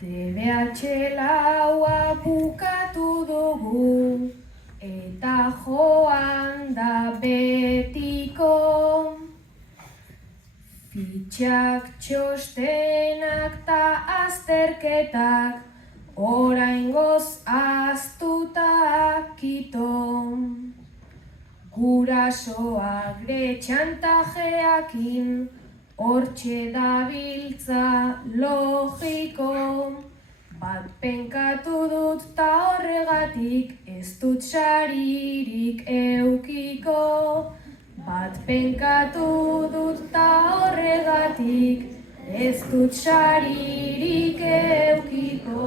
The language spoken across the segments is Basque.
DBH laua bukatu dugu, eta joan da betiko. Fitxak, txostenak ta azterketak, oraingoz ahaztuta kito. Gurasoak txantajeakin, hortxe dabiltza logiko. Bat penkatu dut ta horregatik ez dut saririk eukiko. Bat penkatu dut ta horregatik ez dut saririk eukiko.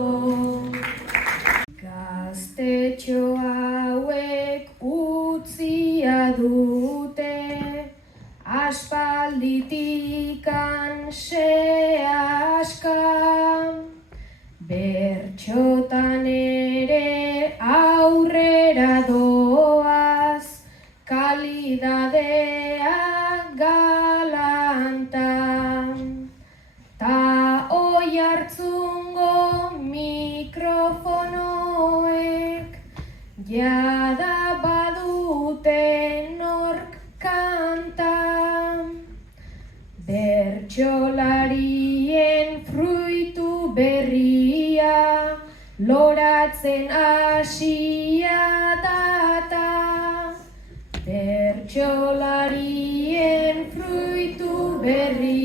Gaztetxo hauek utzia dute, aspalditikan sehaska. Bertxotan ere aurrera doaz, kalidadea galanta. Ta Oiartzungo mikrofonoek jada badute nork kanta. Bertsolarien fruitu berria, loratzen hasia data. Bertsolarien fruitu berria,